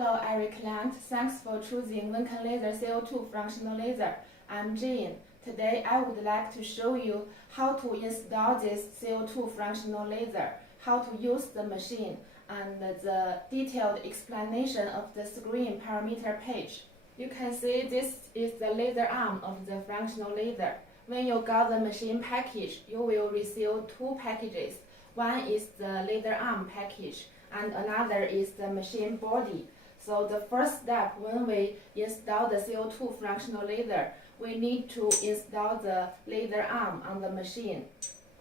Hello every client, thanks for choosing Winkonlaser CO2 Fractional Laser. I'm Jane. Today I would like to show you how to install this CO2 Fractional Laser, how to use the machine, and the detailed explanation of the screen parameter page. You can see this is the laser arm of the fractional laser. When you got the machine package, you will receive two packages. One is the laser arm package, and another is the machine body. So the first step when we install the CO2 fractional laser, we need to install the laser arm on the machine.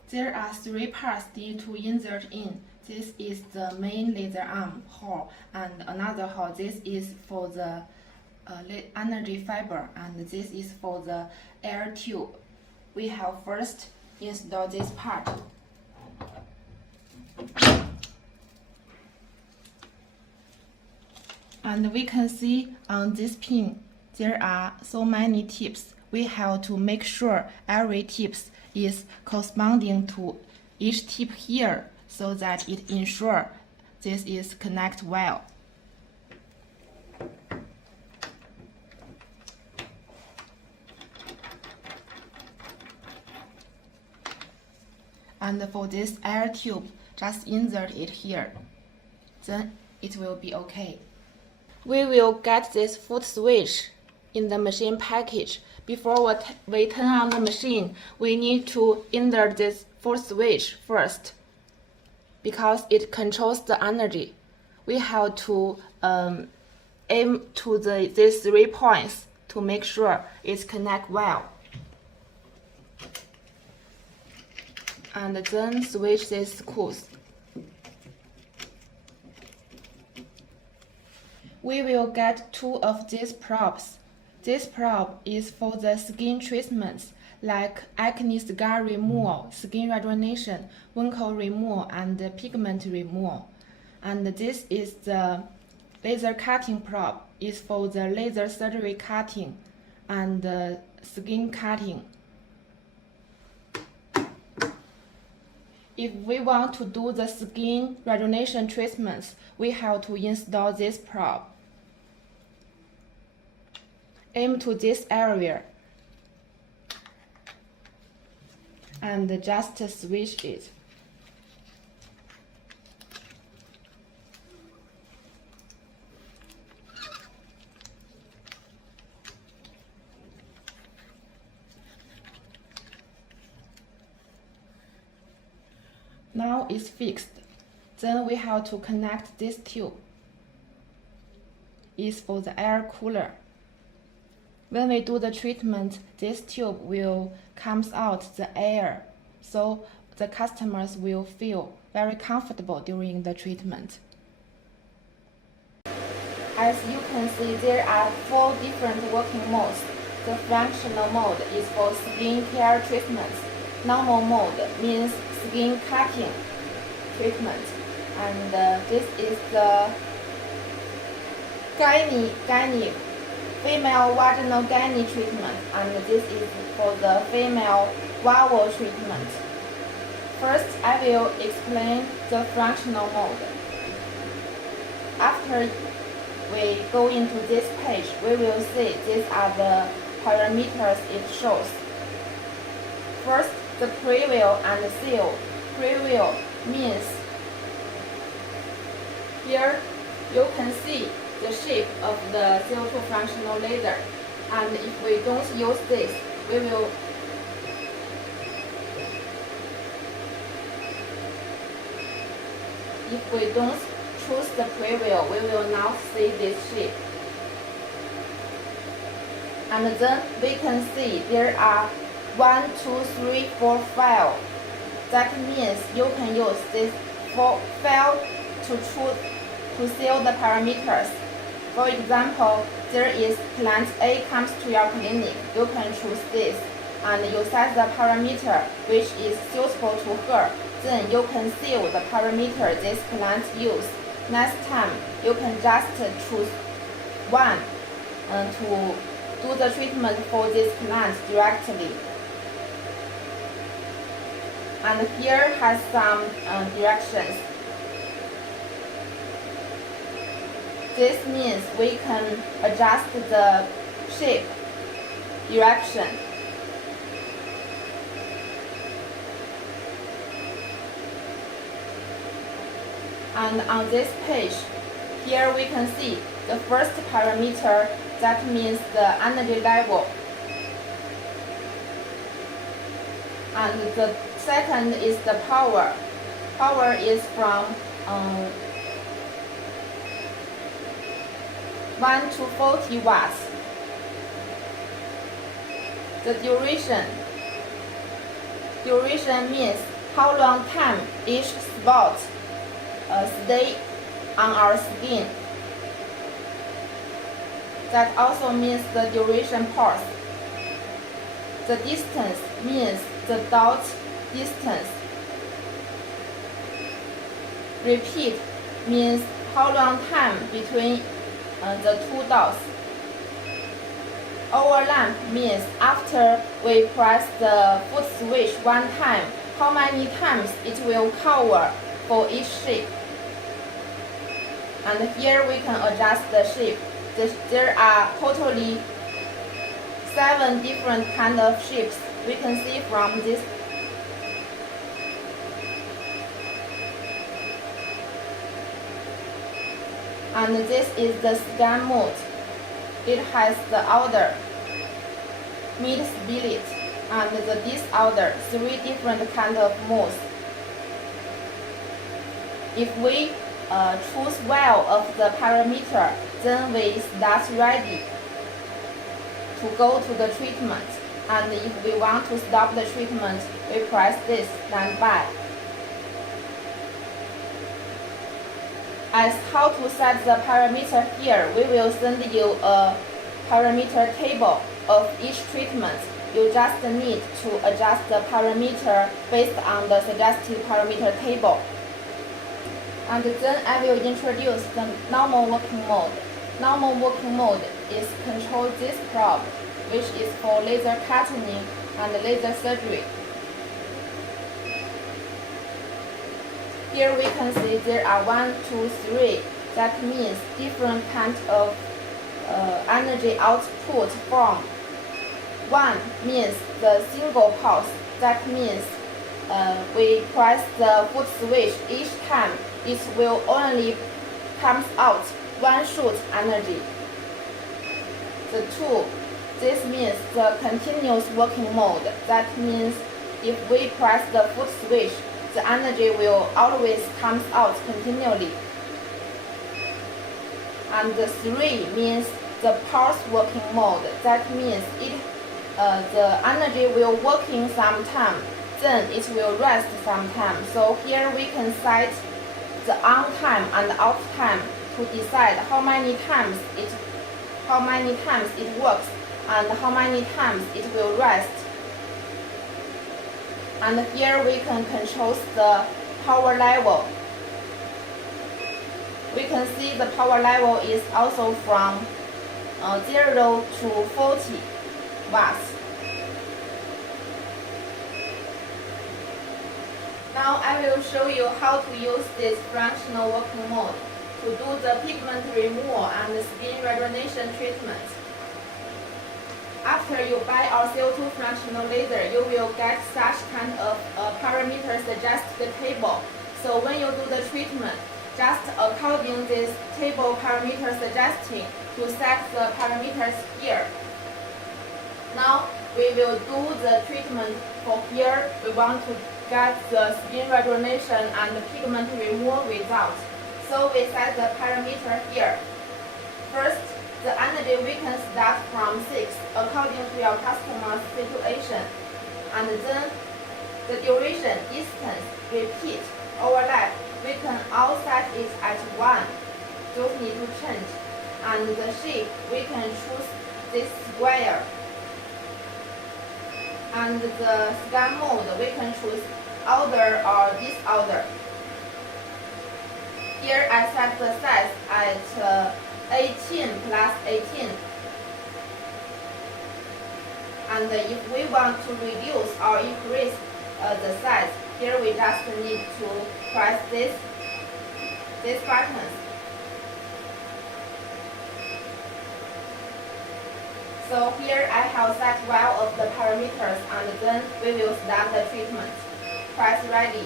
There are three parts need to insert in. This is the main laser arm hole, and another hole. This is for the energy fiber, and this is for the air tube. We have first install this part. And we can see on this pin there are so many tips. We have to make sure every tip is corresponding to each tip here so that it ensures this is connect well. And for this air tube, just insert it here. Then it will be okay. We will get this foot switch in the machine package. Before we turn on the machine, we need to insert this foot switch first because it controls the energy. We have to aim to these 3 points to make sure it's connect well. And then switch these screws. We will get 2 of these probes. This probe is for the skin treatments like acne scar removal, skin rejuvenation, wrinkle removal, and pigment removal. And this is the laser cutting probe. It's for the laser surgery cutting and skin cutting. If we want to do the skin rejuvenation treatments, we have to install this probe. Aim to this area and just switch it. Now it's fixed. Then we have to connect this tube. It's for the air cooler. When we do the treatment, this tube will come out the air, so the customers will feel very comfortable during the treatment. As you can see, there are 4 different working modes. The fractional mode is for skin care treatments. Normal mode means skin cutting treatment, and this is the gynae female vaginal gynae treatment, and this is for the female vulval treatment. First, I will explain the fractional mode. After we go into this page, we will see these are the parameters it shows. First, the preview and seal. Preview means here you can see the shape of the CO2 fractional laser, and if we don't use this, we will if we don't choose the preview, we will not see this shape. And then we can see there are 1, 2, 3, 4 files. That means you can use this file to seal the parameters. For example, there is client A comes to your clinic. You can choose this, and you set the parameter which is suitable to her. Then you can seal the parameter this client use. Next time, you can just choose one to do the treatment for this client directly. And here has some directions. This means we can adjust the shape, direction. And on this page, here we can see the first parameter, that means the energy level. And the second is the power. Power is from 1 to 40 watts. The duration means how long time each spot stay on our skin. That also means the duration pulse. The distance means the dot distance. Repeat means how long time between the two dots. Overlap means after we press the foot switch one time, how many times it will cover for each shape. And here we can adjust the shape. There are totally 7 different kind of shapes we can see from this. And this is the scan mode. It has the outer, mid split, and the disorder, 3 different kind of modes. If we choose well of the parameter, then we start ready to go to the treatment. And if we want to stop the treatment, we press this standby. As how to set the parameter here, we will send you a parameter table of each treatment. You just need to adjust the parameter based on the suggested parameter table. And then I will introduce the normal working mode. Normal working mode is control this probe, which is for laser cutting and laser surgery. Here we can see there are 1, 2, 3. That means different kinds of energy output form. 1 means the single pulse. That means we press the foot switch each time, it will only comes out 1 shoot energy. The 2, this means the continuous working mode. That means if we press the foot switch, the energy will always comes out continually. And the 3 means the pulse working mode. That means the energy will working sometime, then it will rest sometime. So here we can set the on time and off time to decide how many times it works and how many times it will rest. And here we can control the power level. We can see the power level is also from 0 to 40 watts. Now I will show you how to use this fractional working mode to do the pigment removal and skin rejuvenation treatment. After you buy our CO2 fractional laser, you will get such kind of parameter suggested table. So when you do the treatment, just according this table parameter suggesting to set the parameters here. Now we will do the treatment for here. We want to get the skin rejuvenation and the pigment removal result. So we set the parameter here. First, the energy we can start from 6 according to your customer's situation. And then the duration, distance, repeat, overlap, we can all set it at 1. Don't need to change. And the shape, we can choose this square. And the scan mode, we can choose outer or disorder. Here I set the size at 18 plus 18. And if we want to reduce or increase the size, here we just need to press this button. So here I have set well of the parameters and then we will start the treatment. Press ready.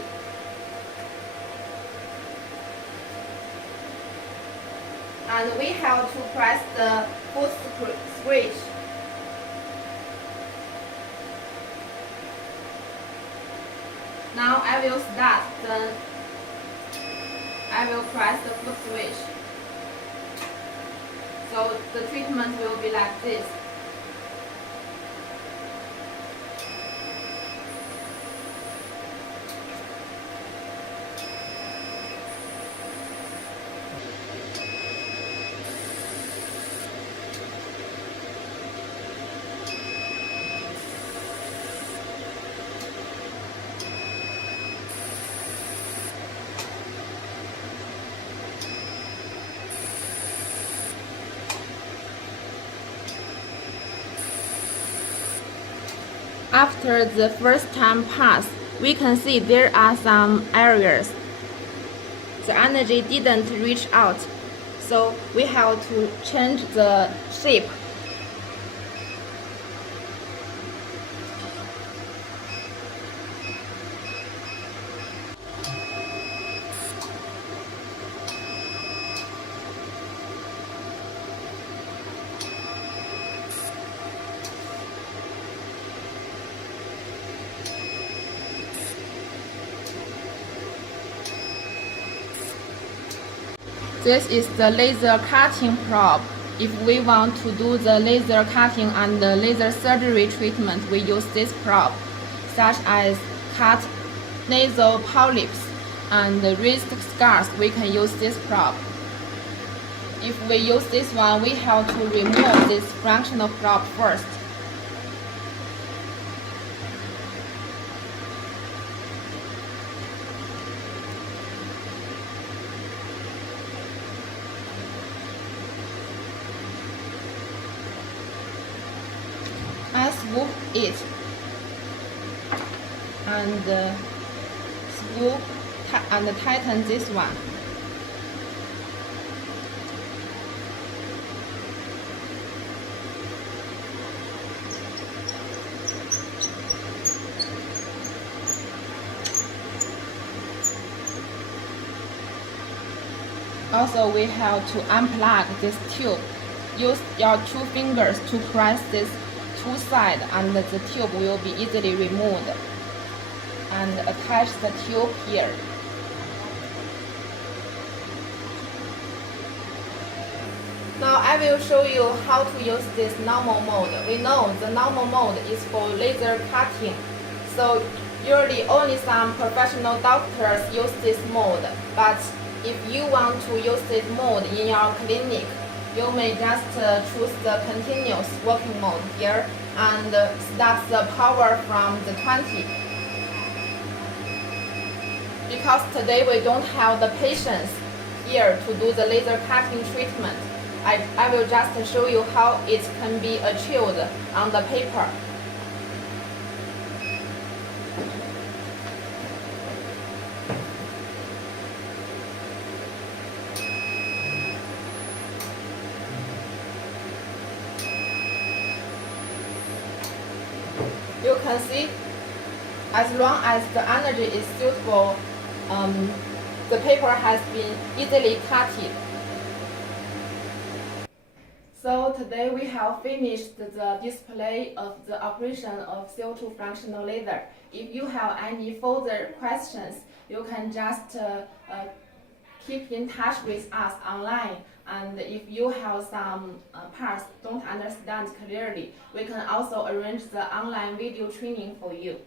And we have to press the full switch. Now I will start, then I will press the full switch. So the treatment will be like this. After the first time pass, we can see there are some areas. The energy didn't reach out, so we have to change the shape. This is the laser cutting probe. If we want to do the laser cutting and the laser surgery treatment, we use this probe, such as cut nasal polyps and wrist scars, we can use this probe. If we use this one, we have to remove this fractional probe first. I swoop it and swoop and tighten this one. Also, we have to unplug this tube. Use your two fingers to press this two sides and the tube will be easily removed. And attach the tube here. Now I will show you how to use this normal mode. We know the normal mode is for laser cutting. So usually only some professional doctors use this mode. But if you want to use this mode in your clinic, you may just choose the continuous working mode here and start the power from the 20. Because today we don't have the patients here to do the laser cutting treatment, I will just show you how it can be achieved on the paper. You can see, as long as the energy is suitable, the paper has been easily cut. So today we have finished the display of the operation of CO2 fractional laser. If you have any further questions, you can just keep in touch with us online. And if you have some parts don't understand clearly, we can also arrange the online video training for you.